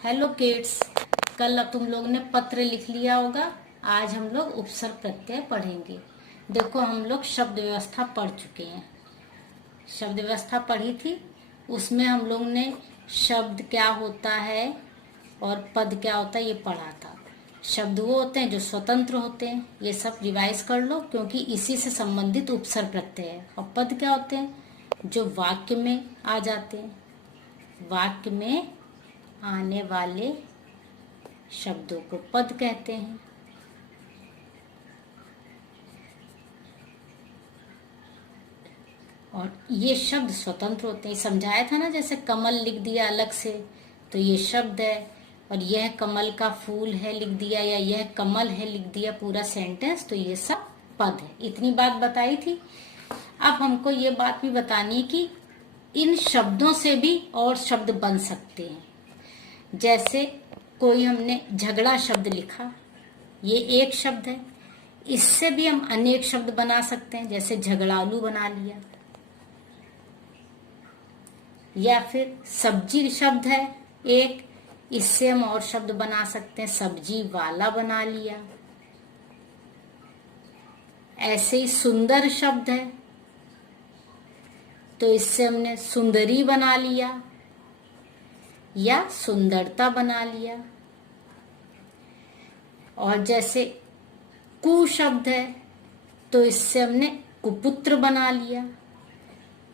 Hello kids. कल तुम लोग ने पत्र लिख लिया होगा। आज हम लोग उपसर्ग प्रत्यय पढ़ेंगे। देखो, हम लोग शब्द व्यवस्था पढ़ चुके हैं। शब्द व्यवस्था पढ़ी थी, उसमें हम लोग ने शब्द क्या होता है और पद क्या होता है ये पढ़ा था। शब्द वो होते हैं जो स्वतंत्र होते हैं, ये सब रिवाइज कर लो क्योंकि इसी से संबंधित उपसर्ग प्रत्यय है। और पद क्या होते हैं जो वाक्य में आ जाते हैं। वाक्य में आने वाले शब्दों को पद कहते हैं। और ये शब्द स्वतंत्र होते हैं। समझाया था ना, जैसे कमल लिख दिया अलग से तो ये शब्द है, और यह कमल का फूल है लिख दिया, या यह कमल है लिख दिया पूरा सेंटेंस, तो ये सब पद है। इतनी बात बताई थी। अब हमको ये बात भी बतानी है कि इन शब्दों से भी और शब्द बन सकते हैं। जैसे कोई हमने झगड़ा शब्द लिखा, ये एक शब्द है, इससे भी हम अनेक शब्द बना सकते हैं। जैसे झगड़ालू बना लिया, या फिर सब्जी शब्द है एक, इससे हम और शब्द बना सकते हैं। सब्जी वाला बना लिया। ऐसे ही सुंदर शब्द है तो इससे हमने सुंदरी बना लिया या सुंदरता बना लिया। और जैसे कु शब्द है तो इससे हमने कुपुत्र बना लिया।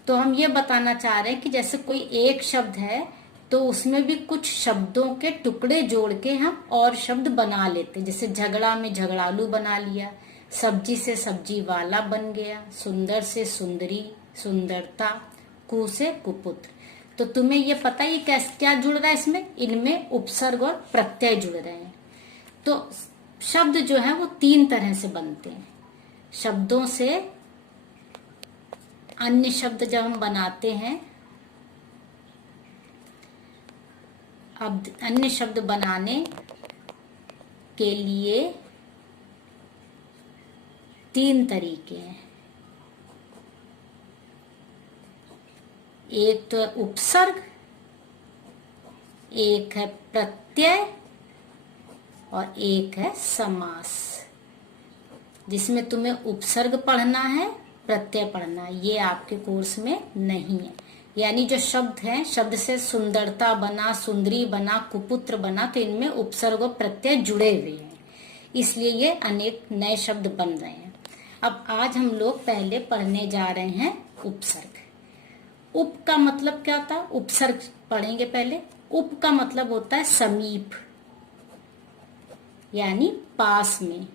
तो हम ये बताना चाह रहे हैं कि जैसे कोई एक शब्द है तो उसमें भी कुछ शब्दों के टुकड़े जोड़ के हम और शब्द बना लेते हैं। जैसे झगड़ा में झगड़ालू बना लिया, सब्जी से सब्जी वाला बन गया, सुंदर से सुंदरी, सुंदरता, कु से कुपुत्र। तो तुम्हें ये पता है ये क्या जुड़ रहा है इसमें? इनमें उपसर्ग और प्रत्यय जुड़ रहे हैं। तो शब्द जो है वो तीन तरह से बनते हैं। शब्दों से अन्य शब्द जब हम बनाते हैं, अब अन्य शब्द बनाने के लिए तीन तरीके हैं। एक तो उपसर्ग, एक है प्रत्यय और एक है समास। जिसमें तुम्हें उपसर्ग पढ़ना है, प्रत्यय पढ़ना है। ये आपके कोर्स में नहीं है। यानी जो शब्द हैं, शब्द से सुंदरता बना, सुंदरी बना, कुपुत्र बना, तो इनमें उपसर्ग और प्रत्यय जुड़े हुए हैं, इसलिए ये अनेक नए शब्द बन रहे हैं। अब आज हम लोग पहले पढ़ने जा रहे हैं उपसर्ग। उप का मतलब क्या होता है? उपसर्ग पढ़ेंगे पहले। उप का मतलब होता है समीप, यानी पास में।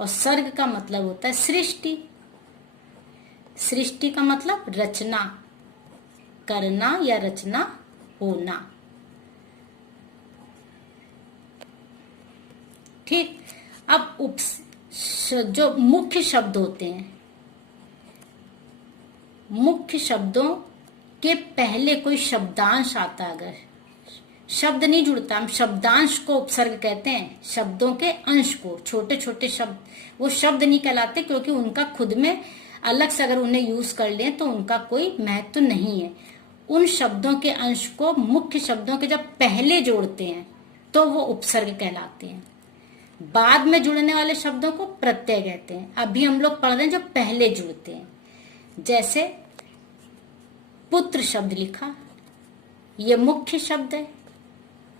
और सर्ग का मतलब होता है सृष्टि। सृष्टि का मतलब रचना करना या रचना होना। ठीक। अब जो मुख्य शब्द होते हैं, मुख्य शब्दों के पहले कोई शब्दांश आता, अगर शब्द नहीं जुड़ता, हम शब्दांश को उपसर्ग कहते हैं। शब्दों के अंश को, छोटे छोटे शब्द, वो शब्द नहीं कहलाते क्योंकि उनका खुद में अलग से अगर उन्हें यूज कर लें तो उनका कोई महत्व नहीं है। उन शब्दों के अंश को मुख्य शब्दों के जब पहले जोड़ते हैं तो वो उपसर्ग कहलाते हैं। बाद में जुड़ने वाले शब्दों को प्रत्यय कहते हैं। अभी हम लोग पढ़ रहे हैं जो पहले जुड़ते हैं। जैसे पुत्र शब्द लिखा, ये मुख्य शब्द है।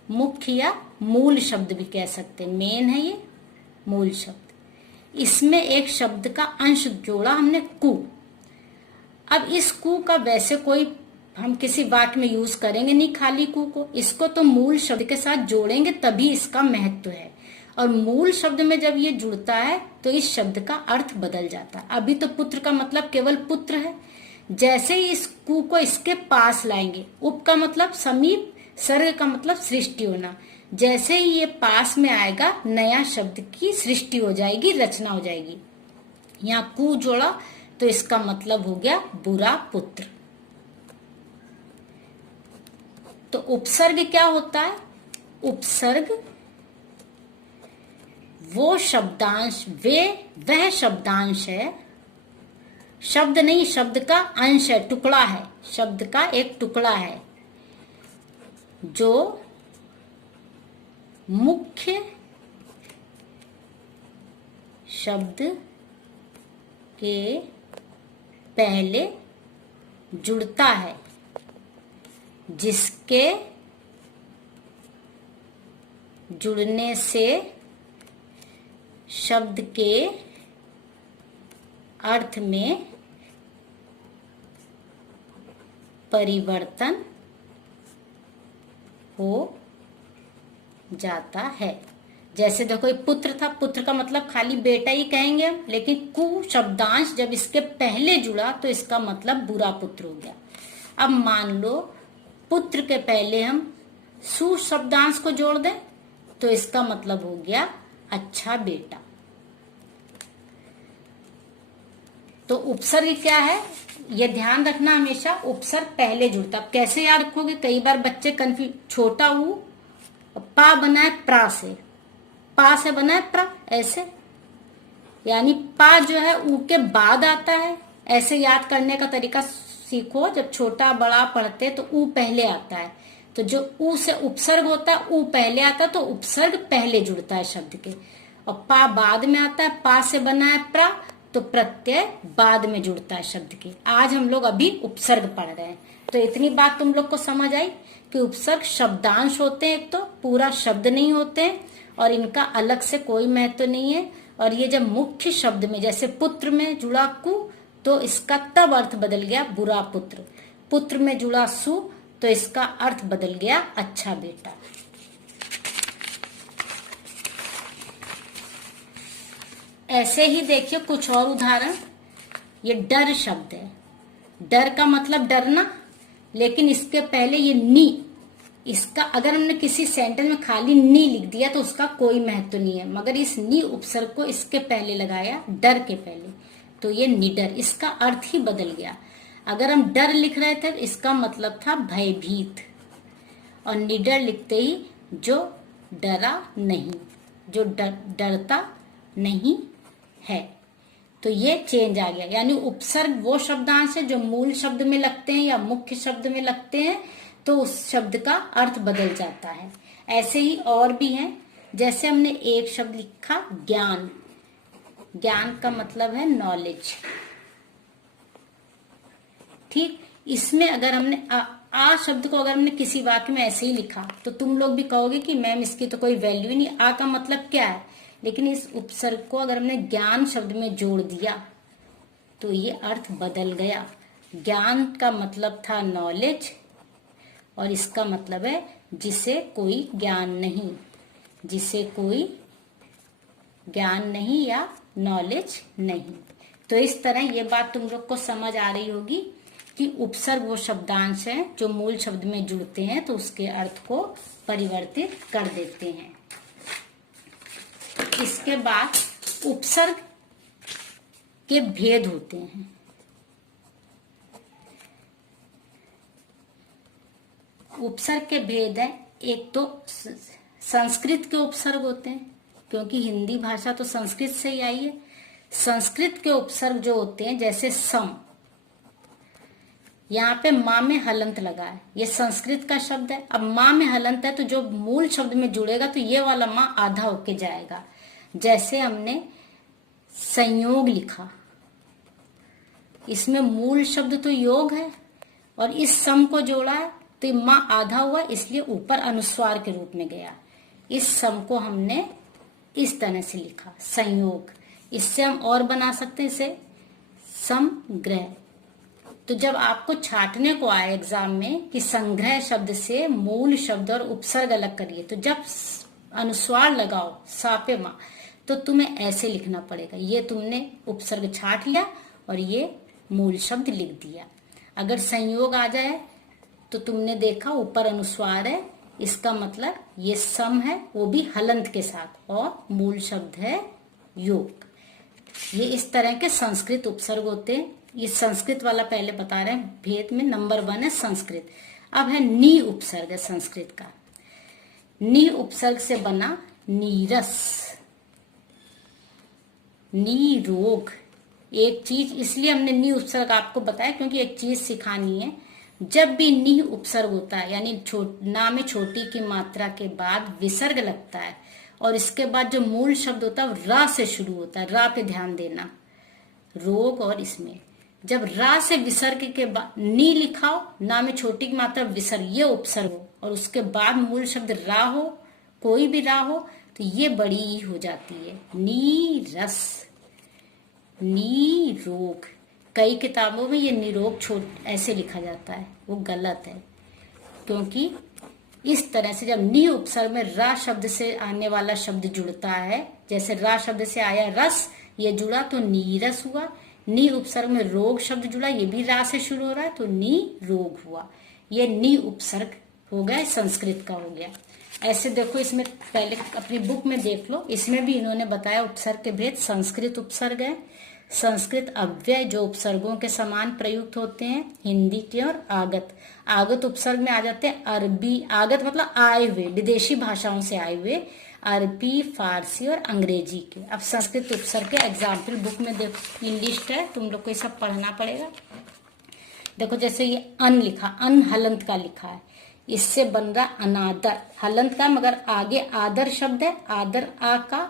मुख्य या मूल शब्द भी कह सकते हैं, मेन है ये मूल शब्द। इसमें एक शब्द का अंश जोड़ा हमने कु। अब इस कु का वैसे कोई हम किसी वाक्य में यूज करेंगे नहीं खाली कु को, इसको तो मूल शब्द के साथ जोड़ेंगे तभी इसका महत्व है। और मूल शब्द में जब ये जुड़ता है तो इस शब्द का अर्थ बदल जाता है। अभी तो पुत्र का मतलब केवल पुत्र है। जैसे ही इस कु को इसके पास लाएंगे, उप का मतलब समीप, सर्ग का मतलब सृष्टि होना, जैसे ही ये पास में आएगा नया शब्द की सृष्टि हो जाएगी, रचना हो जाएगी। यहाँ कु जोड़ा तो इसका मतलब हो गया बुरा पुत्र। तो उपसर्ग क्या होता है? उपसर्ग वो शब्दांश, वह शब्दांश है, शब्द नहीं, शब्द का अंश है, टुकड़ा है, शब्द का एक टुकड़ा है जो मुख्य शब्द के पहले जुड़ता है, जिसके जुड़ने से शब्द के अर्थ में परिवर्तन हो जाता है। जैसे देखो एक पुत्र था, पुत्र का मतलब खाली बेटा ही कहेंगे हम, लेकिन कु शब्दांश जब इसके पहले जुड़ा तो इसका मतलब बुरा पुत्र हो गया। अब मान लो पुत्र के पहले हम सु शब्दांश को जोड़ दें तो इसका मतलब हो गया अच्छा बेटा। तो उपसर्ग क्या है, ये ध्यान रखना हमेशा, उपसर्ग पहले जुड़ता। कैसे याद रखोगे, कई बार बच्चे कंफ्यूज, छोटा ऊ पा बना है प्रा से, पा से बना है प्रा, ऐसे यानी पा जो है ऊ के बाद आता है। ऐसे याद करने का तरीका सीखो, जब छोटा बड़ा पढ़ते तो ऊ पहले आता है, तो जो ऊ से उपसर्ग होता है ऊ पहले आता है, तो उपसर्ग पहले जुड़ता है शब्द के। और पा बाद में आता है, पा से बना है प्रा, तो प्रत्यय बाद में जुड़ता है शब्द के। आज हम लोग अभी उपसर्ग पढ़ रहे हैं, तो इतनी बात तुम लोग को समझ आई कि उपसर्ग शब्दांश होते हैं, एक तो पूरा शब्द नहीं होते हैं और इनका अलग से कोई महत्व नहीं है। और ये जब मुख्य शब्द में, जैसे पुत्र में जुड़ा कु, तो इसका तब अर्थ बदल गया बुरा पुत्र। पुत्र में जुड़ा सु, तो इसका अर्थ बदल गया अच्छा बेटा। ऐसे ही देखिए कुछ और उदाहरण। ये डर शब्द है, डर का मतलब डरना, लेकिन इसके पहले ये नी, इसका अगर हमने किसी सेंटेंस में खाली नी लिख दिया तो उसका कोई महत्व नहीं है, मगर इस नी उपसर्ग को इसके पहले लगाया, डर के पहले, तो ये निडर, इसका अर्थ ही बदल गया। अगर हम डर लिख रहे थे तो इसका मतलब था भयभीत, और निडर लिखते ही जो डरा नहीं, जो डरता नहीं है, तो ये चेंज आ गया। यानी उपसर्ग वो शब्दांश है जो मूल शब्द में लगते हैं या मुख्य शब्द में लगते हैं, तो उस शब्द का अर्थ बदल जाता है। ऐसे ही और भी हैं, जैसे हमने एक शब्द लिखा ज्ञान, ज्ञान का मतलब है नॉलेज, ठीक। इसमें अगर हमने आ शब्द को अगर हमने किसी वाक्य में ऐसे ही लिखा तो तुम लोग भी कहोगे कि मैम इसकी तो कोई वैल्यू ही नहीं, आ का मतलब क्या है। लेकिन इस उपसर्ग को अगर हमने ज्ञान शब्द में जोड़ दिया तो ये अर्थ बदल गया। ज्ञान का मतलब था नॉलेज, और इसका मतलब है जिसे कोई ज्ञान नहीं, जिसे कोई ज्ञान नहीं या नॉलेज नहीं। तो इस तरह ये बात तुम लोग को समझ आ रही होगी कि उपसर्ग वो शब्दांश है जो मूल शब्द में जुड़ते हैं तो उसके अर्थ को परिवर्तित कर देते हैं। इसके बाद उपसर्ग के भेद होते हैं। उपसर्ग के भेद है, एक तो संस्कृत के उपसर्ग होते हैं, क्योंकि हिंदी भाषा तो संस्कृत से ही आई है। संस्कृत के उपसर्ग जो होते हैं, जैसे सम, यहाँ पे माँ में हलंत लगा है, ये संस्कृत का शब्द है। अब माँ में हलंत है तो जो मूल शब्द में जुड़ेगा तो ये वाला माँ आधा होके जाएगा। जैसे हमने संयोग लिखा, इसमें मूल शब्द तो योग है और इस सम को जोड़ा है तो माँ आधा हुआ, इसलिए ऊपर अनुस्वार के रूप में गया। इस सम को हमने इस तरह से लिखा संयोग। इससे हम और बना सकते हैं इसे समग्रह। तो जब आपको छाटने को आए एग्जाम में कि संग्रह शब्द से मूल शब्द और उपसर्ग अलग करिए, तो जब अनुस्वार लगाओ सापे माँ तो तुम्हें ऐसे लिखना पड़ेगा। ये तुमने उपसर्ग छाट लिया और ये मूल शब्द लिख दिया। अगर संयोग आ जाए तो तुमने देखा ऊपर अनुस्वार है, इसका मतलब ये सम है, वो भी हलंत के साथ, और मूल शब्द है योग। ये इस तरह के संस्कृत उपसर्ग होते हैं। ये संस्कृत वाला पहले बता रहे हैं, भेद में नंबर 1 है संस्कृत। अब है नी उपसर्ग है संस्कृत का। नी उपसर्ग से बना नीरस, नीरोग। एक चीज इसलिए हमने नी उपसर्ग आपको बताया क्योंकि एक चीज सिखानी है। जब भी नी उपसर्ग होता है यानी ना में छोटी की मात्रा के बाद विसर्ग लगता है और इसके बाद जो मूल शब्द होता है वो रा से शुरू होता है। रा पे ध्यान देना, रोग और इसमें जब रा से विसर्ग के बाद नी लिखाओ, ना में छोटी की मात्रा विसर्ग, ये उपसर्ग हो और उसके बाद मूल शब्द रा हो, कोई भी रा हो, तो ये बड़ी ई हो जाती है। नी रस, नी रोग। कई किताबों में ये निरोग छोट ऐसे लिखा जाता है, वो गलत है, क्योंकि इस तरह से जब नी उपसर्ग में रा शब्द से आने वाला शब्द जुड़ता है, जैसे रा शब्द से आया रस, ये जुड़ा तो नीरस हुआ। नी उपसर्ग में रोग शब्द जुड़ा, ये भी रा से शुरू हो रहा है तो नी रोग हुआ। ये नी उपसर्ग हो गया, संस्कृत का हो गया। ऐसे देखो, इसमें पहले अपनी बुक में देख लो, इसमें भी इन्होंने बताया उपसर्ग के भेद। संस्कृत उपसर्ग है, संस्कृत अव्यय जो उपसर्गों के समान प्रयुक्त होते हैं, हिंदी के, और आगत। आगत उपसर्ग में आ जाते हैं अरबी, आगत मतलब आए हुए, विदेशी भाषाओं से आए हुए, अरबी, फारसी और अंग्रेजी के। अब संस्कृत उपसर्ग के एग्जाम्पल बुक में देखो, ये लिस्ट है, तुम लोग को ये सब पढ़ना पड़ेगा। देखो जैसे ये अन लिखा, अन हलंत का लिखा है, इससे बन रहा अनादर, हलंत का, मगर आगे आदर शब्द है, आदर आ का,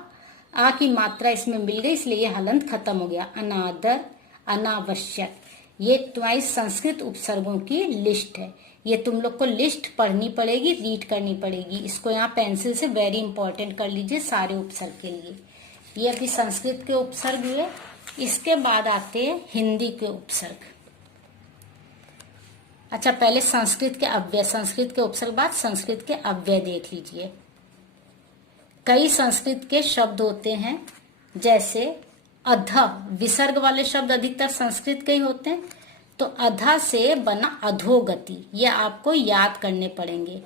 आ की मात्रा इसमें मिल गई, इसलिए ये हलंत खत्म हो गया। अनादर, अनावश्यक। ये तुम्हारी संस्कृत उपसर्गों की लिस्ट है। ये तुम लोग को लिस्ट पढ़नी पड़ेगी, रीड करनी पड़ेगी। इसको यहाँ पेंसिल से वेरी इंपॉर्टेंट कर लीजिए सारे उपसर्ग के लिए। ये अभी संस्कृत के उपसर्ग हुए। इसके बाद आते हैं हिंदी के उपसर्ग। अच्छा, पहले संस्कृत के अव्यय, संस्कृत के उपसर्ग बाद संस्कृत के अव्यय देख लीजिए। कई संस्कृत के शब्द होते हैं, जैसे अध, विसर्ग वाले शब्द अधिकतर संस्कृत के ही होते हैं, तो अधा से बना अधोगति, ये आपको याद करने पड़ेंगे।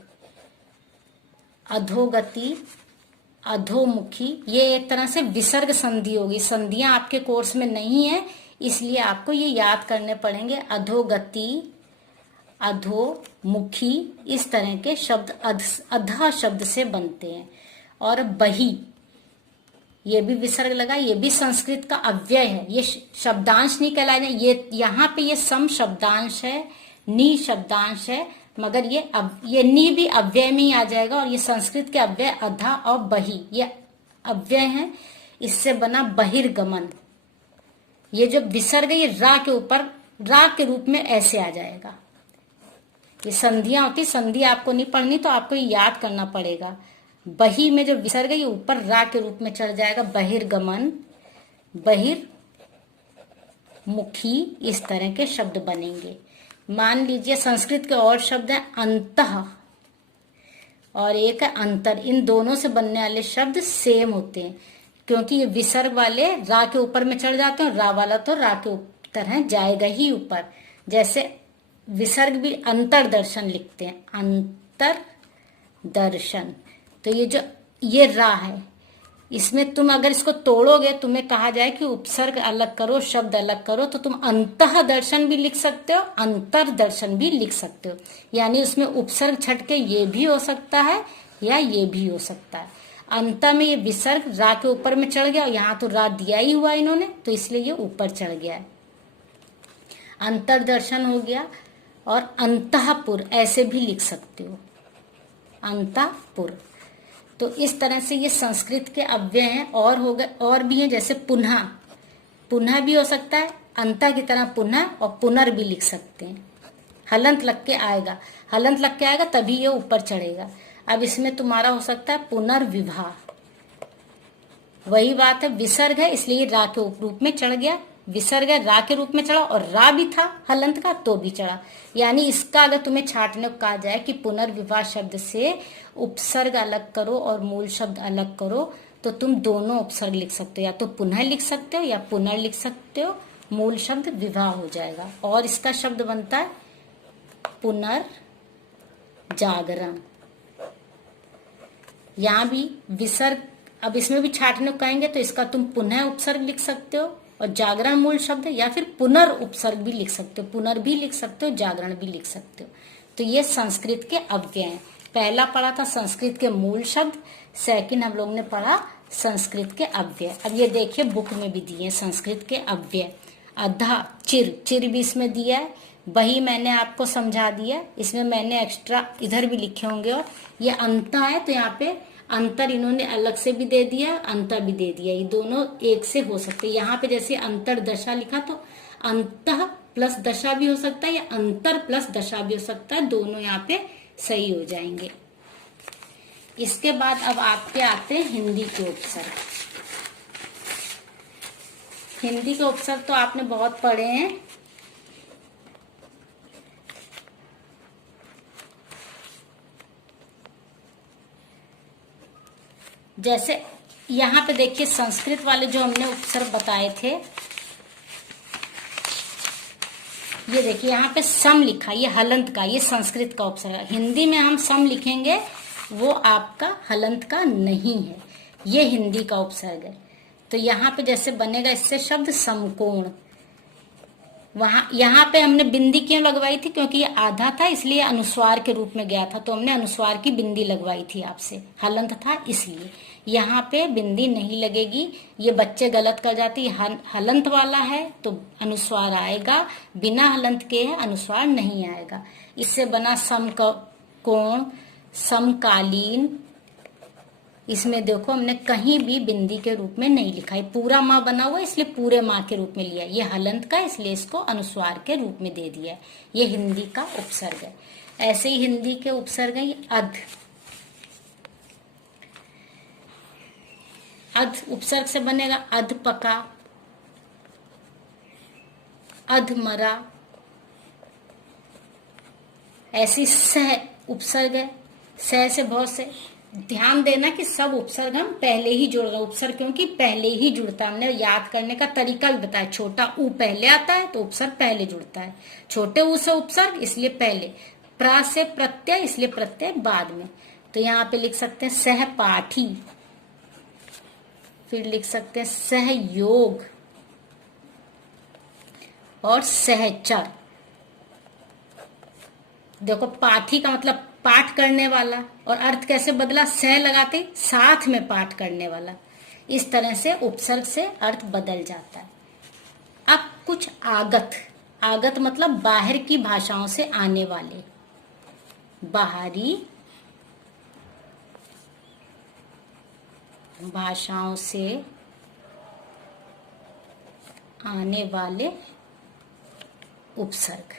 अधोगति, अधोमुखी, ये एक तरह से विसर्ग संधि होगी। संधियां आपके कोर्स में नहीं है, इसलिए आपको ये याद करने पड़ेंगे। अधोगति, अधोमुखी, इस तरह के शब्द अधा शब्द से बनते हैं। और बही, ये भी विसर्ग लगा, ये भी संस्कृत का अव्यय है। ये शब्दांश नहीं कहलाए, ये यहाँ पे ये सम शब्दांश है, नी शब्दांश है, मगर ये नी भी अव्यय में ही आ जाएगा। और ये संस्कृत के अव्यय अधा और बही, ये अव्यय है। इससे बना बहिर्गमन, ये जो विसर्ग ये रा के ऊपर, रा के रूप में ऐसे आ जाएगा। ये संधियां होती, संधि आपको नहीं पढ़नी तो आपको याद करना पड़ेगा। बही में जो विसर्ग है ये ऊपर रा के रूप में चढ़ जाएगा, बहिर्गमन, बहिर्मुखी, इस तरह के शब्द बनेंगे। मान लीजिए संस्कृत के और शब्द हैं अंतः और एक है अंतर। इन दोनों से बनने वाले शब्द सेम होते हैं, क्योंकि ये विसर्ग वाले रा के ऊपर में चढ़ जाते हैं, रा वाला तो रा के तरह जाएगा ही ऊपर। जैसे विसर्ग भी अंतर दर्शन लिखते हैं, अंतर दर्शन। तो ये रा है, इसमें तुम अगर इसको तोड़ोगे, तुम्हें कहा जाए कि उपसर्ग अलग करो, शब्द अलग करो, तो तुम अंतः दर्शन भी लिख सकते हो, अंतर दर्शन भी लिख सकते हो। यानी उसमें उपसर्ग छट के ये भी हो सकता है या ये भी हो सकता है। अंत में ये विसर्ग रा के ऊपर में चढ़ गया, और यहाँ तो रा दिया ही हुआ इन्होंने, तो इसलिए ये ऊपर चढ़ गया है, अंतर दर्शन हो गया। और अंतःपुर ऐसे भी लिख सकते हो, अंतःपुर। तो इस तरह से ये संस्कृत के अव्यय हैं। और हो गए, और भी हैं, जैसे पुनः, पुनः भी हो सकता है, अंता की तरह पुनः, और पुनर भी लिख सकते हैं। हलंत लग के आएगा, हलंत लग के आएगा तभी ये ऊपर चढ़ेगा। अब इसमें तुम्हारा हो सकता है पुनर्विवाह, वही बात है, विसर्ग है इसलिए रा के रूप में चढ़ गया, विसर्ग है रा के रूप में चढ़ा, और रा भी था हलंत का तो भी चढ़ा। यानी इसका अगर तुम्हें छाटने को कहा जाए कि पुनर्विवाह शब्द से उपसर्ग अलग करो और मूल शब्द अलग करो, तो तुम दोनों उपसर्ग लिख सकते हो, या तो पुनः लिख सकते हो या पुनर् लिख सकते हो, मूल शब्द विवाह हो जाएगा। और इसका शब्द बनता है पुनर्जागरण। यहाँ भी विसर्ग, अब इसमें भी छाटने को कहेंगे तो इसका तुम पुनः उपसर्ग लिख सकते हो, और जागरण मूल शब्द है, या फिर पुनर् उपसर्ग भी लिख सकते हो, पुनर् भी लिख सकते हो, जागरण भी लिख सकते हो। तो ये संस्कृत के अव्यय हैं। पहला पढ़ा था संस्कृत के मूल शब्द, सेकंड हम लोग ने पढ़ा संस्कृत के अव्यय। अब ये देखिए बुक में भी दिए संस्कृत के अव्यय। अधा, चिर, चिर भी इसमें दिया है, वही मैंने आपको समझा दिया। इसमें मैंने एक्स्ट्रा इधर भी लिखे होंगे, और ये अंतर है तो यहाँ पे अंतर इन्होंने अलग से भी दे दिया, अंतर भी दे दिया। ये दोनों एक से हो सकते हैं। यहाँ पे जैसे अंतर दशा लिखा तो अंतः प्लस दशा भी हो सकता है, या अंतर प्लस दशा भी हो सकता है, दोनों यहाँ पे सही हो जाएंगे। इसके बाद अब आपके आते हैं हिंदी के उपसर्ग। हिंदी के उपसर्ग तो आपने बहुत पढ़े हैं। जैसे यहाँ पे देखिए संस्कृत वाले जो हमने उपसर्ग बताए थे, ये देखिए यहाँ पे सम लिखा, ये हलंत का, ये संस्कृत का उपसर्ग है। हिंदी में हम सम लिखेंगे, वो आपका हलंत का नहीं है, ये हिंदी का उपसर्ग है। तो यहाँ पे जैसे बनेगा इससे शब्द समकोण। वहां यहाँ पे हमने बिंदी क्यों लगवाई थी, क्योंकि ये आधा था इसलिए अनुस्वार के रूप में गया था, तो हमने अनुस्वार की बिंदी लगवाई थी आपसे, हलंत था इसलिए। यहाँ पे बिंदी नहीं लगेगी, ये बच्चे गलत कर जाते हैं। हलंत वाला है तो अनुस्वार आएगा, बिना हलंत के है अनुस्वार नहीं आएगा। इससे बना समकोण, समकालीन। इसमें देखो हमने कहीं भी बिंदी के रूप में नहीं लिखा है, पूरा माँ बना हुआ इसलिए पूरे माँ के रूप में लिया। ये हलंत का इसलिए इसको अनुस्वार के रूप में दे दिया है। ये हिंदी का उपसर्ग है। ऐसे ही हिंदी के उपसर्ग है अध। अध उपसर्ग से बनेगा अधपका, अधमरा। ऐसी सह उपसर्ग है, सह से बहुत से। ध्यान देना कि सब उपसर्ग हम पहले ही जोड़ रहे हैं। उपसर्ग क्योंकि पहले ही जुड़ता है, हमने याद करने का तरीका भी बताया। छोटा ऊ पहले आता है तो उपसर्ग पहले जुड़ता है। छोटे ऊ से उपसर्ग इसलिए पहले, प्रा से प्रत्यय इसलिए प्रत्यय बाद में। तो यहाँ पे लिख सकते हैं सहपाठी, फिर लिख सकते हैं सहयोग और सहचर। देखो पाठी का मतलब पाठ करने वाला, और अर्थ कैसे बदला, सह लगाते साथ में पाठ करने वाला। इस तरह से उपसर्ग से अर्थ बदल जाता है। अब कुछ आगत। आगत मतलब बाहर की भाषाओं से आने वाले, बाहरी भाषाओं से आने वाले उपसर्ग,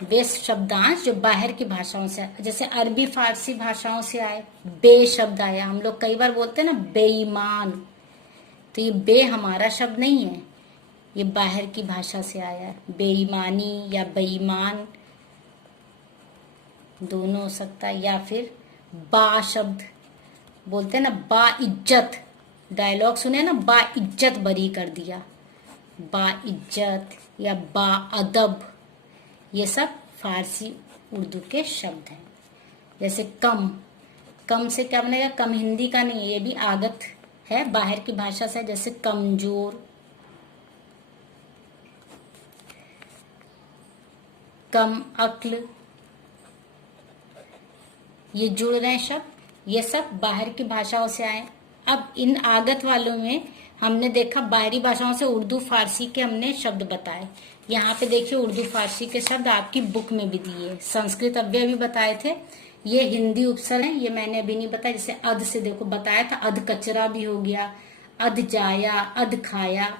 वे शब्दांश जो बाहर की भाषाओं से, जैसे अरबी फारसी भाषाओं से आए, बे शब्द आया। हम लोग कई बार बोलते हैं ना बेईमान, तो ये बे हमारा शब्द नहीं है, ये बाहर की भाषा से आया है। बेईमानी या बेईमान दोनों हो सकता है। या फिर बा शब्द बोलते हैं ना, बा इज्जत। डायलॉग सुने ना, बा इज्जत बरी कर दिया, बा इज्जत या बा अदब। ये सब फारसी उर्दू के शब्द हैं। जैसे कम, कम से क्या बनेगा, कम हिंदी का नहीं है, ये भी आगत है, बाहर की भाषा से। जैसे कमजोर, कम अक्ल, ये जुड़ रहे हैं शब्द, ये सब बाहर की भाषाओं से आए। अब इन आगत वालों में हमने देखा बाहरी भाषाओं से उर्दू फारसी के हमने शब्द बताए। यहाँ पे देखिए उर्दू फारसी के शब्द आपकी बुक में भी दिए। संस्कृत अव्यय भी बताए थे। ये हिंदी उपसर्ग है, ये मैंने अभी नहीं बताया। जैसे अध से देखो बताया था, अध कचरा भी हो गया, अध जाया, अध खाया।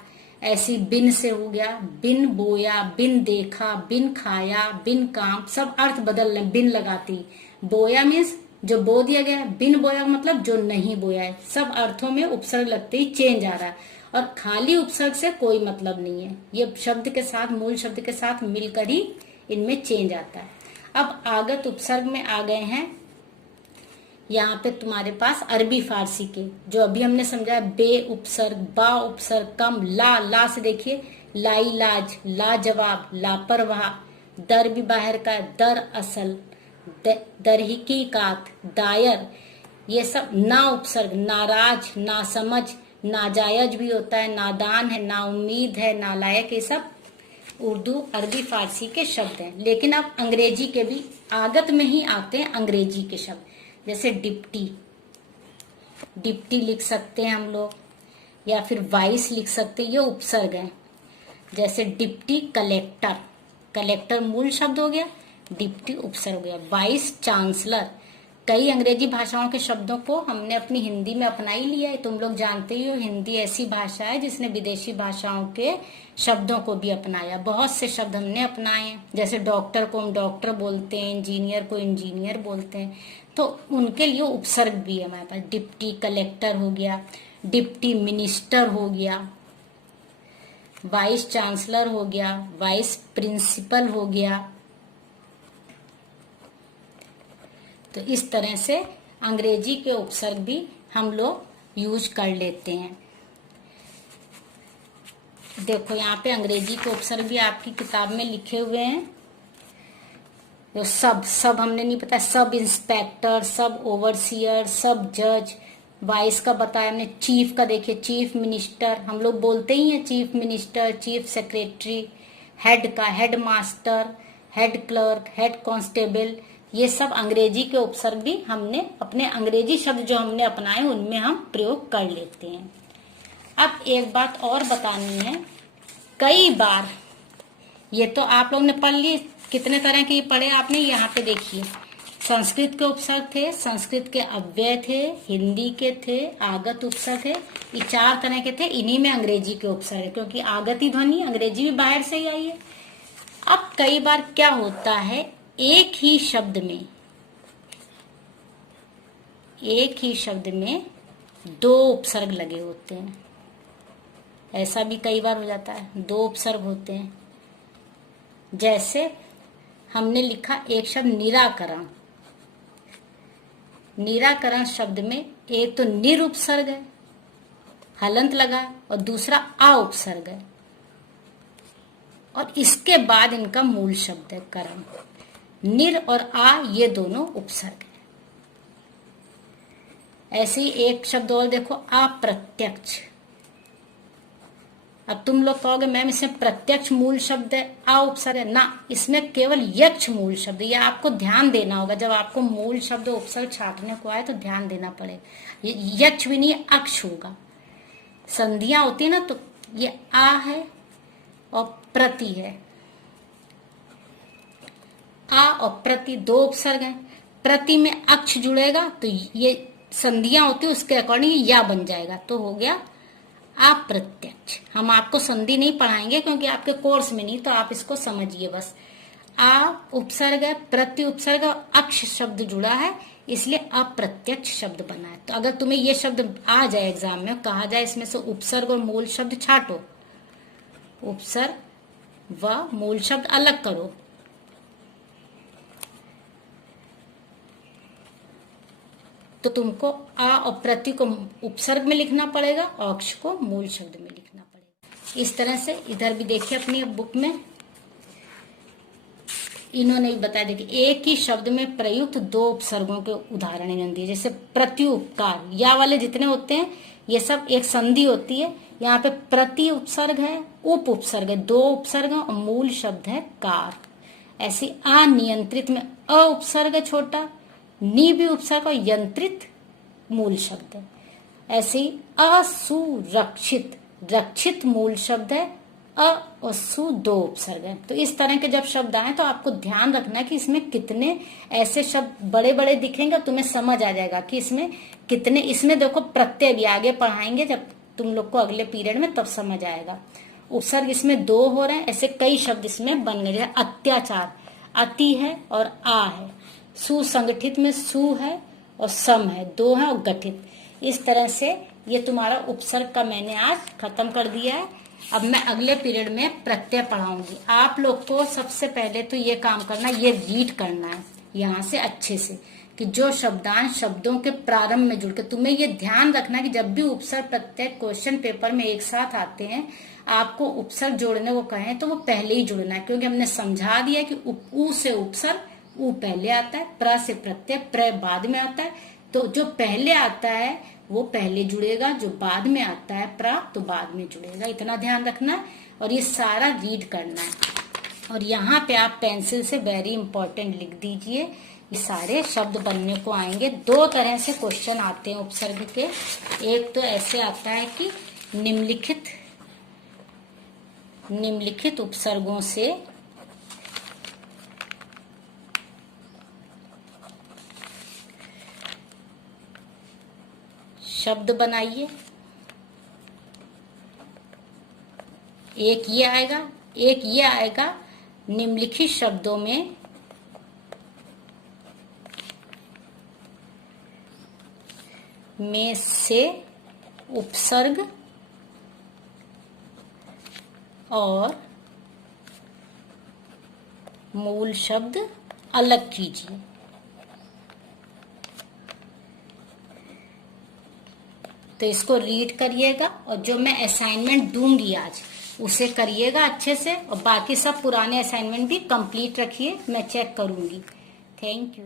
ऐसी बिन से हो गया, बिन बोया, बिन देखा, बिन खाया, बिन काम। सब अर्थ बदल रहे, बिन लगाती। बोया मीन्स जो बो दिया गया, बिन बोया मतलब जो नहीं बोया है। सब अर्थों में उपसर्ग लगते ही चेंज आ रहा है, और खाली उपसर्ग से कोई मतलब नहीं है। ये शब्द के साथ, मूल शब्द के साथ मिलकर ही इनमें चेंज आता है। अब आगत उपसर्ग में आ गए हैं यहाँ पे तुम्हारे पास अरबी फारसी के, जो अभी हमने समझा, बे उपसर्ग, बा उपसर्ग, कम, ला। ला से देखिए लाई लाज, लाजवाब, लापरवाह। दर भी बाहर का, दर असल, दरहिकीकात, दायर। ये सब ना उपसर्ग, नाराज, नासमझ, नाजायज भी होता है, नादान है, ना उम्मीद है, नालायक। ये सब उर्दू अरबी फारसी के शब्द हैं। लेकिन अब अंग्रेजी के भी आगत में ही आते हैं अंग्रेजी के शब्द। जैसे डिप्टी, डिप्टी लिख सकते हैं हम लोग, या फिर वाइस लिख सकते हैं, ये उपसर्ग है। जैसे डिप्टी कलेक्टर, कलेक्टर मूल शब्द हो गया, डिप्टी उपसर्ग हो गया। वाइस चांसलर, कई अंग्रेजी भाषाओं के शब्दों को हमने अपनी हिंदी में अपना ही लिया है। तुम लोग जानते ही हो हिंदी ऐसी भाषा है जिसने विदेशी भाषाओं के शब्दों को भी अपनाया। बहुत से शब्द हमने अपनाए हैं, जैसे डॉक्टर को हम डॉक्टर बोलते हैं, इंजीनियर को इंजीनियर बोलते हैं, तो उनके लिए उपसर्ग भी है हमारे पास। डिप्टी कलेक्टर हो गया, डिप्टी मिनिस्टर हो गया, वाइस चांसलर हो गया, वाइस प्रिंसिपल हो गया। तो इस तरह से अंग्रेजी के उपसर्ग भी हम लोग यूज कर लेते हैं। देखो यहाँ पे अंग्रेजी के उपसर्ग भी आपकी किताब में लिखे हुए हैं। तो सब हमने नहीं पता, सब इंस्पेक्टर, सब ओवरसियर, सब जज। वाइस का बताया हमने, चीफ का देखिए, चीफ मिनिस्टर हम लोग बोलते ही हैं, chief minister, chief secretary. Head का head master, head clerk, head constable, ये सब अंग्रेजी के उपसर्ग भी हमने अपने अंग्रेजी शब्द जो हमने अपनाए उनमें हम प्रयोग कर लेते हैं। अब एक बात और बतानी है, कई बार ये तो आप लोग ने पढ़ लिए, कितने तरह के पढ़े आपने, यहाँ पे देखिए संस्कृत के उपसर्ग थे, संस्कृत के अव्यय थे, हिंदी के थे, आगत उपसर्ग थे, ये 4 तरह के थे। इन्हीं में अंग्रेजी के उपसर्ग है, क्योंकि आगती ध्वनि अंग्रेजी भी बाहर से ही आई है। अब कई बार क्या होता है, एक ही शब्द में 2 उपसर्ग लगे होते हैं। ऐसा भी कई बार हो जाता है, 2 उपसर्ग होते हैं। जैसे हमने लिखा एक शब्द निराकरण, निराकरण शब्द में एक तो निर उपसर्ग है, हलंत लगा, और दूसरा आ उपसर्ग है, और इसके बाद इनका मूल शब्द है करण। निर और आ ये दोनों उपसर्ग है। ऐसे ही एक शब्द और देखो, अप्रत्यक्ष। अब तुम लोग कहोगे मैम इसमें प्रत्यक्ष मूल शब्द है, आ उपसर्ग है ना, इसमें केवल यक्ष मूल शब्द। ये आपको ध्यान देना होगा, जब आपको मूल शब्द उपसर्ग छाटने को आए तो ध्यान देना पड़ेगा। यक्ष भी नहीं, अक्ष होगा। संधियां होती है ना, तो ये आ है और प्रति है, आ और प्रति 2 उपसर्ग हैं। प्रति में अक्ष जुड़ेगा तो ये संधियां होती है, उसके अकॉर्डिंग या बन जाएगा, तो हो गया अप्रत्यक्ष। हम आपको संधि नहीं पढ़ाएंगे क्योंकि आपके कोर्स में नहीं, तो आप इसको समझिए बस। आ उपसर्ग है, प्रति उपसर्ग और अक्ष शब्द जुड़ा है, इसलिए अप्रत्यक्ष शब्द बना है। तो अगर तुम्हें ये शब्द आ जाए एग्जाम में, कहा जाए इसमें से उपसर्ग और मूल शब्द छाटो, उपसर्ग व मूल शब्द अलग करो, तो तुमको आ और प्रति को उपसर्ग में लिखना पड़ेगा और अक्ष को मूल शब्द में लिखना पड़ेगा। इस तरह से इधर भी देखिए अपनी बुक में इन्होंने भी बताया। देखिए एक ही शब्द में प्रयुक्त 2 उपसर्गों के उदाहरण इन्होंने दिए। जैसे प्रत्युपकार, या वाले जितने होते हैं ये सब एक संधि होती है। यहाँ पे प्रति उपसर्ग है, उप उपसर्ग है, 2 उपसर्ग और मूल शब्द है कार। ऐसे अनियंत्रित में अ उपसर्ग है छोटा, नी भी उपसर्ग और यंत्रित मूल शब्द है। ऐसे ही असुरक्षित, रक्षित मूल शब्द है, अ और सु 2 उपसर्ग है। तो इस तरह के जब शब्द आए तो आपको ध्यान रखना है कि इसमें कितने ऐसे शब्द बड़े बड़े दिखेंगे, तुम्हें समझ आ जाएगा कि इसमें कितने। इसमें देखो प्रत्यय भी आगे पढ़ाएंगे जब तुम लोग को अगले पीरियड में, तब समझ आएगा। उपसर्ग इसमें 2 हो रहे हैं, ऐसे कई शब्द इसमें बन रहे हैं। अत्याचार, अति है और आ है। सुसंगठित में सु है और सम है, 2 है और गठित। इस तरह से ये तुम्हारा उपसर्ग का मैंने आज खत्म कर दिया है। अब मैं अगले पीरियड में प्रत्यय पढ़ाऊंगी। आप लोग को सबसे पहले तो ये काम करना, ये रीड करना है यहाँ से अच्छे से, कि जो शब्दांश शब्दों के प्रारंभ में जुड़ के, तुम्हें ये ध्यान रखना कि जब भी उपसर्ग प्रत्यय क्वेश्चन पेपर में एक साथ आते हैं, आपको उपसर्ग जोड़ने को कहें तो वो पहले ही जुड़ना है, क्योंकि हमने समझा दिया कि उ से उपसर्ग उ पहले आता है, प्र से प्रत्यय प्र बाद में आता है। तो जो पहले आता है वो पहले जुड़ेगा, जो बाद में आता है प्र तो बाद में जुड़ेगा। इतना ध्यान रखना और ये सारा रीड करना है। और यहाँ पे आप पेंसिल से वेरी इंपॉर्टेंट लिख दीजिए, ये सारे शब्द बनने को आएंगे। 2 तरह से क्वेश्चन आते हैं उपसर्ग के। एक तो ऐसे आता है कि निम्नलिखित उपसर्गों से शब्द बनाइए। एक ये आएगा निम्नलिखित शब्दों में से उपसर्ग और मूल शब्द अलग कीजिए। तो इसको रीड करिएगा और जो मैं असाइनमेंट दूंगी आज उसे करिएगा अच्छे से, और बाकी सब पुराने असाइनमेंट भी कंप्लीट रखिए, मैं चेक करूंगी। Thank you.